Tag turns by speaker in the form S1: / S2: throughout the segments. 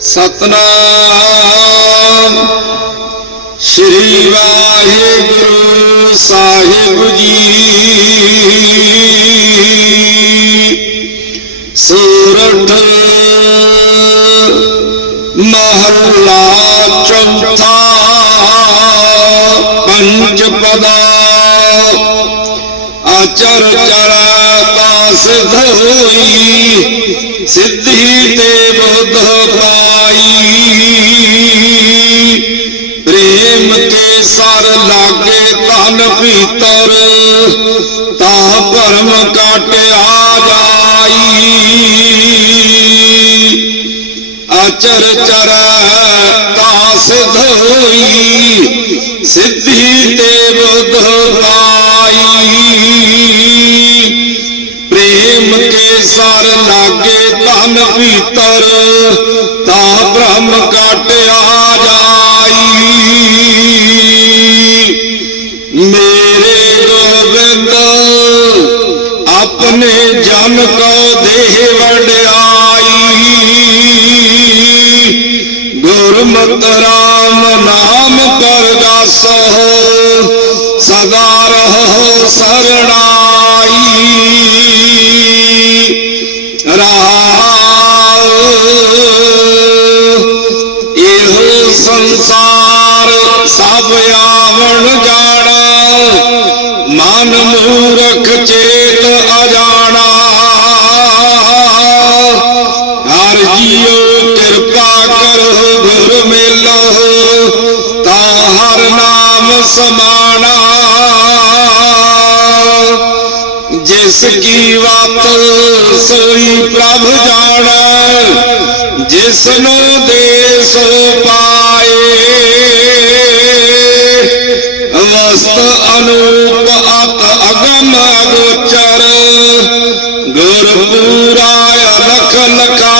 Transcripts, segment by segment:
S1: ਸਤਨਾਮ। ਸ੍ਰੀ ਵਾਹਿਗੁਰੂ ਸਾਹਿਬ ਜੀ। ਸੂਰਠ ਮਹੱਲਾ ਚੌਥਾ, ਪੰਜ ਪਦਾ। ਆਚਰ ਚਰਤਾ ਸਿਧ ਹੋਈ, ਸਿੱਧੀ ਲਾਗੇ ਧਨ ਭੀਤਰ, ਤਾਂ ਭਰਮ ਕਾਟਿਆ ਜਾਈ। ਅਚਰ ਚਰ ਤਾ ਸਿਧ ਹੋਈ, ਸਿੱਧੀ ਤੇ ਬੁੱਧ ਪਾਈ ਪ੍ਰੇਮ ਕੇ ਸਰ ਲਾਗੇ ਧਨ ਭੀਤਰ, ਤਾਂ ਬ੍ਰਹਮ ਕਾਟਿਆ ਮੇਰੇ ਗੋਬਿੰਦ ਆਪਣੇ ਜਨ ਕੋ ਦੇਹ ਵਡਿਆਈ। ਗੁਰਮਤ ਰਾਮ ਨਾਮ ਪਰਗਾਸੋ ਸਦਾ ਰਹੋ ਸਰਣਾਈ। ਚੇਤ ਅਜਾਣਾ ਹਰ ਜੀਓ ਕਿਰਪਾ ਕਰੋ, ਗੁਰ ਮੇਲੋ, ਤਾ ਹਰ ਨਾਮ ਸਮਾਣਾ। ਜਿਸ ਕੀ ਬਾਤ ਸੋਈ ਪ੍ਰਭ ਜਾਣੈ ਜਿਸ ਨੂੰ ਦੇ ਸੋ ਪਾਏ। ਵਸਤ ਅਨੂਪ ਅਤ ਅਗਮ ਅਗੋਚਰ लकाए लखा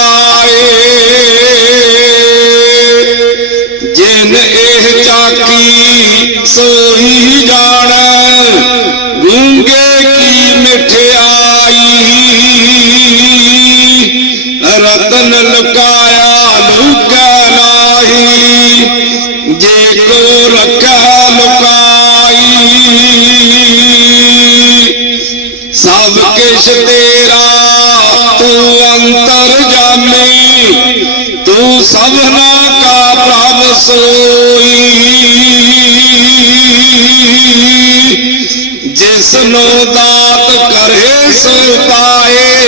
S1: जे झाकी सोई गूंगे की मिठ आई रतन लुकाया लुक नाही जेको रख लुकाई सब किश ते ਜਾਮੀ ਤੂੰ ਸਭਨਾ ਕਾ ਪ੍ਰਭ ਸੋਈ। ਜਿਸ ਨੂੰ ਦਾਤ ਕਰੇ ਸੋ ਪਾਏ।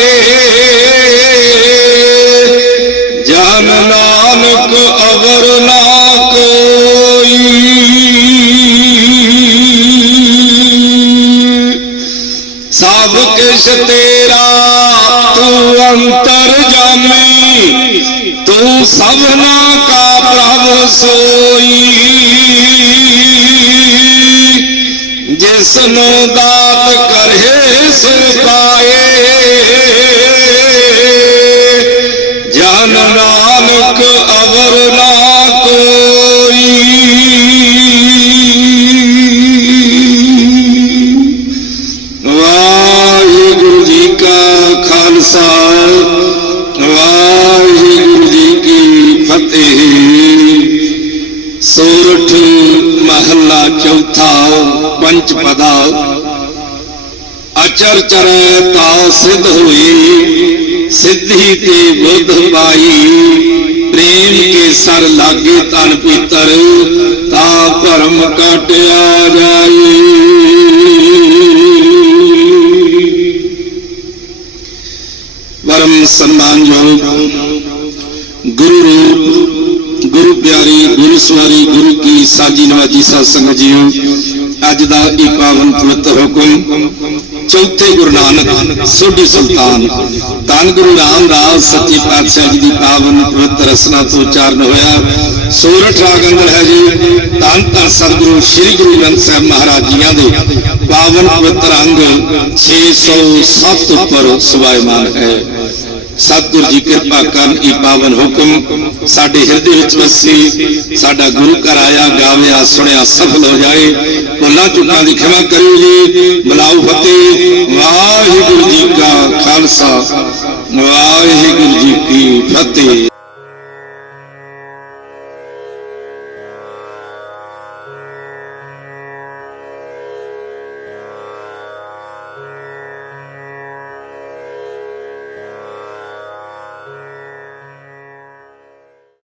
S1: ਜਨ ਨਾਨਕ ਅਵਰ ਨਾ ਕੋਈ। ਸਭ ਸਭਨਾ ਕਾ ਪ੍ਰਭ ਸੋਈ। ਜਿਸ ਨੂੰ ਦਾਤ ਕਰੇ ਸੋ ਪਾਏ। ਚੌਥਾ ਪੰਜ ਪਦਾ ਅਚਰ ਚਰੈ ਤਾ ਸਿਧ ਹੋਈ ਸਿੱਧੀ ਤੇ ਬੁੱਧ ਪਾਈ ਪ੍ਰੇਮ ਕੇ ਸਰ ਲਾਗੇ ਤਨ ਪੀਤਰ ਤਾ ਭਰਮ ਕਾਟਿਆ ਜਾਈ ਪਰਮ ਸਨਮਾਨਯੋਗ ਗੁਰੂ ਰੂਪ ਗੁਰੂ ਪਿਆਰੀ ਗੁਰੂ ਸਵਾਰੀ ਗੁਰੂ ਕੀ ਸਾਜੀ ਨਵਾਜੀ ਸਾਧ ਸੰਗਤ ਜੀਓ, ਅੱਜ ਦਾ ਇਹ ਪਾਵਨ ਪਵਿੱਤਰ ਹੁਕਮ, ਚੌਥੇ ਗੁਰੂ ਨਾਨਕ, ਸੋਢੀ ਸੁਲਤਾਨ। ਧੰਨ ਗੁਰੂ ਰਾਮਦਾਸ, ਸੱਚੇ ਪਾਤਸ਼ਾਹ ਜੀ ਦੀ ਪਾਵਨ ਪਵਿੱਤਰ ਰਸਨਾ ਤੋਂ ਉਚਾਰਨ ਹੋਇਆ। ਸੋਰਠ ਰਾਗ ਅੰਦਰ ਹੈ ਜੀ, ਧੰਨ ਧੰਨ ਸਤਿਗੁਰੂ ਸ੍ਰੀ ਗੁਰੂ ਗ੍ਰੰਥ ਸਾਹਿਬ ਮਹਾਰਾਜ ਜੀਆਂ ਦੇ ਪਾਵਨ ਪਵਿੱਤਰ ਅੰਗ 607 ਉੱਪਰ ਸੁਭਾਇਮਾਨ ਹੈ। ਸਤਿਗੁਰ ਜੀ ਕਿਰਪਾ ਕਰਨ ਇਹ ਪਾਵਨ ਹੁਕਮ ਸਾਡੇ ਹਿਰਦੇ ਵਿੱਚ ਵਸੇ, ਸਾਡਾ ਗੁਰੂ ਘਰ ਆਇਆ ਗਾਵਿਆ ਸੁਣਿਆ, ਸਫਲ ਹੋ ਜਾਏ। ਭੁੱਲਾਂ ਚੁੱਕਾਂ ਦੀ ਖਿਮਾ ਕਰਿਓ ਜੀ। ਬਲਾਉ ਫਤਿਹ। ਵਾਹਿਗੁਰੂ ਜੀ ਕਾ ਖਾਲਸਾ। ਵਾਹਿਗੁਰੂ ਜੀ ਕੀ ਫਤਿਹ।